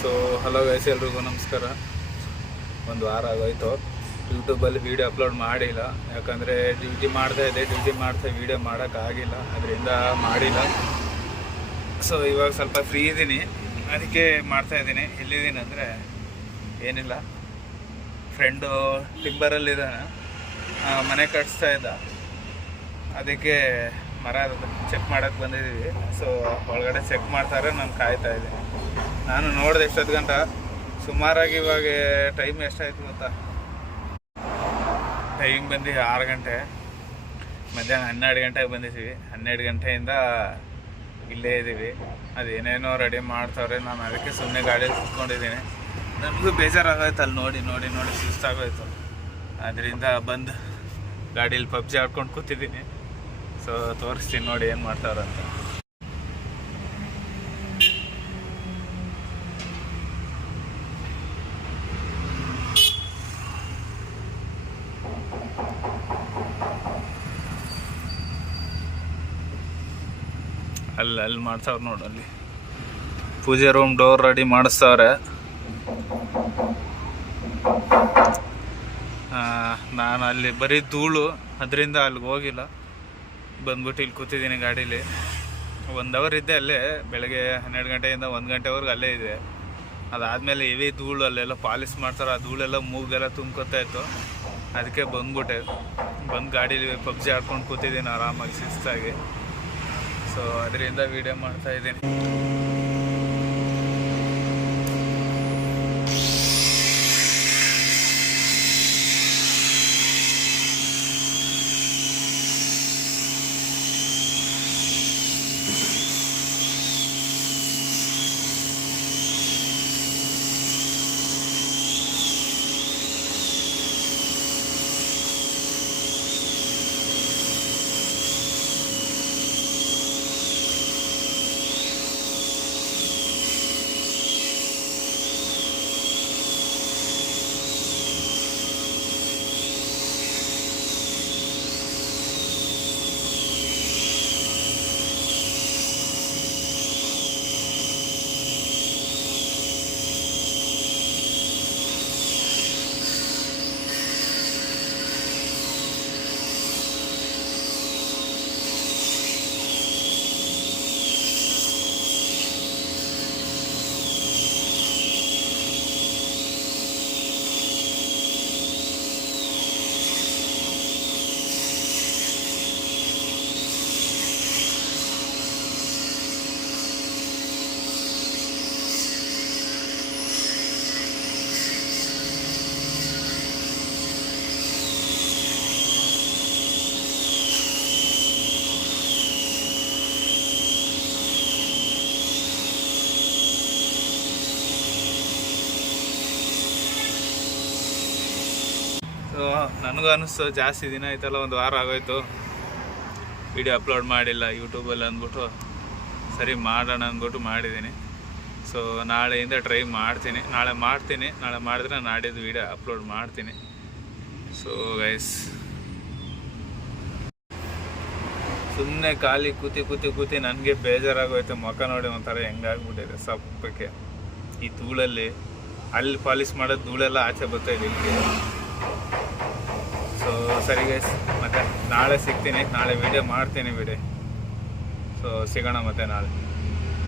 So hello guys, ಎಲ್ರಿಗೂ ನಮಸ್ಕಾರ. ಒಂದು ವಾರ ಆಗೋಯ್ತು ಯೂಟ್ಯೂಬಲ್ಲಿ ವೀಡಿಯೋ ಅಪ್ಲೋಡ್ ಮಾಡಿಲ್ಲ. ಯಾಕಂದರೆ ಡ್ಯೂಟಿ ಮಾಡ್ತಾ ವೀಡಿಯೋ ಮಾಡೋಕ್ಕಾಗಿಲ್ಲ, ಅದರಿಂದ ಮಾಡಿಲ್ಲ. ಸೊ ಇವಾಗ ಸ್ವಲ್ಪ ಫ್ರೀ ಇದ್ದೀನಿ, ಅದಕ್ಕೆ ಮಾಡ್ತಾಯಿದ್ದೀನಿ. ಎಲ್ಲಿದ್ದೀನಿ ಅಂದರೆ ಏನಿಲ್ಲ, ಫ್ರೆಂಡು ಟಿಂಬರಲ್ಲಿದ್ದಾನೆ, ಮನೆ ಕಟ್ಸ್ತಾ ಇದ್ದ, ಅದಕ್ಕೆ ಮರ ಚೆಕ್ ಮಾಡೋಕ್ಕೆ ಬಂದಿದ್ದೀವಿ. ಸೊ ಒಳಗಡೆ ಚೆಕ್ ಮಾಡ್ತಾರೆ, ನಾನು ಕಾಯ್ತಾ ಇದ್ದೀನಿ. ನಾನು ನೋಡಿದೆ ಎಷ್ಟೊತ್ತು ಗಂಟೆ, ಸುಮಾರಾಗಿ ಇವಾಗ ಟೈಮ್ ಎಷ್ಟಾಯ್ತು ಗೊತ್ತಾ? ಟೈಮ್ ಬಂದು 6 ಗಂಟೆ, ಮಧ್ಯಾಹ್ನ 12 ಗಂಟೆಗೆ ಬಂದಿದ್ದೀವಿ. 12 ಗಂಟೆಯಿಂದ ಇಲ್ಲೇ ಇದ್ದೀವಿ. ಅದೇನೇನೋ ರೆಡಿ ಮಾಡ್ತಾವ್ರೆ, ನಾನು ಅದಕ್ಕೆ ಸುಮ್ಮನೆ ಗಾಡಿಯಲ್ಲಿ ಕೂತ್ಕೊಂಡಿದ್ದೀನಿ. ನನಗೂ ಬೇಜಾರಾಗೋಯ್ತು, ಅಲ್ಲಿ ನೋಡಿ ನೋಡಿ ನೋಡಿ ಸುಸ್ತಾಗೋಯ್ತು. ಅದರಿಂದ ಬಂದು ಗಾಡೀಲಿ ಪಬ್ಜಿ ಆಡ್ಕೊಂಡು ಕೂತಿದ್ದೀನಿ. ಸೊ ತೋರಿಸ್ತೀನಿ ನೋಡಿ ಏನು ಮಾಡ್ತಾವ್ರಂತ. ಅಲ್ಲಿ ಮಾಡ್ತಾವ್ರೆ ನೋಡಿ, ಅಲ್ಲಿ ಪೂಜೆ ರೂಮ್ ಡೋರ್ ರೆಡಿ ಮಾಡಿಸ್ತಾವ್ರೆ. ನಾನು ಅಲ್ಲಿ ಬರೀ ಧೂಳು, ಅದರಿಂದ ಅಲ್ಲಿಗೆ ಹೋಗಿಲ್ಲ. ಬಂದ್ಬಿಟ್ಟು ಇಲ್ಲಿ ಕೂತಿದ್ದೀನಿ ಗಾಡೀಲಿ. 1 ಅವರ್ ಇದ್ದೆ ಅಲ್ಲೇ, ಬೆಳಗ್ಗೆ 12 ಗಂಟೆಯಿಂದ 1 ಗಂಟೆವರೆಗೂ ಅಲ್ಲೇ ಇದೆ. ಅದಾದಮೇಲೆ ಹೆವಿ ಧೂಳು, ಅಲ್ಲೆಲ್ಲ ಪಾಲಿಸ್ ಮಾಡ್ತಾರೆ, ಆ ಧೂಳೆಲ್ಲ ಮೂಗೆಲ್ಲ ತುಂಬ್ಕೊತಾ ಇತ್ತು. ಅದಕ್ಕೆ ಬಂದು ಗಾಡೀಲಿ ಪಬ್ಜಿ ಆಡ್ಕೊಂಡು ಕೂತಿದ್ದೀನಿ ಆರಾಮಾಗಿ ಶಿಸ್ತಾಗಿ. ಸೊ ಅದರಿಂದ ವೀಡಿಯೋ ಮಾಡ್ತಾಯಿದ್ದೀನಿ. ಸೊ ನನಗೂ ಅನ್ನಿಸ್ತು, ಜಾಸ್ತಿ ದಿನ ಆಯ್ತಲ್ಲ, 1 ವಾರ ಆಗೋಯ್ತು ವಿಡಿಯೋ ಅಪ್ಲೋಡ್ ಮಾಡಿಲ್ಲ ಯೂಟ್ಯೂಬಲ್ಲಿ ಅಂದ್ಬಿಟ್ಟು. ಸರಿ ಮಾಡೋಣ ಅಂದ್ಬಿಟ್ಟು ಮಾಡಿದ್ದೀನಿ. ಸೊ ನಾಳೆಯಿಂದ ಟ್ರೈ ಮಾಡ್ತೀನಿ, ನಾಳೆ ಮಾಡಿದ್ರೆ ನಾಡಿದ್ದು ವಿಡಿಯೋ ಅಪ್ಲೋಡ್ ಮಾಡ್ತೀನಿ. ಸೊ ಗೈಸ್, ಸುಮ್ಮನೆ ಖಾಲಿ ಕೂತಿ ನನಗೆ ಬೇಜಾರಾಗೋಯ್ತು. ಮುಖ ನೋಡಿ ಒಂಥರ ಹೆಂಗಾಗ್ಬಿಟ್ಟಿದೆ ಸಪ್ಪಕ್ಕೆ. ಈ ಧೂಳಲ್ಲಿ ಅಲ್ಲಿ ಪಾಲಿಸ್ ಮಾಡೋದು ಧೂಳೆಲ್ಲ ಆಚೆ ಬರ್ತಾಯಿದೆ ಇಲ್ಲಿಗೆ. ಸೊ ಸರಿ ಗೈಸ್, ಮತ್ತೆ ನಾಳೆ ಸಿಗ್ತೀನಿ, ನಾಳೆ ವೀಡಿಯೋ ಮಾಡ್ತೀನಿ. ಸೊ ಸಿಗೋಣ ಮತ್ತೆ ನಾಳೆ.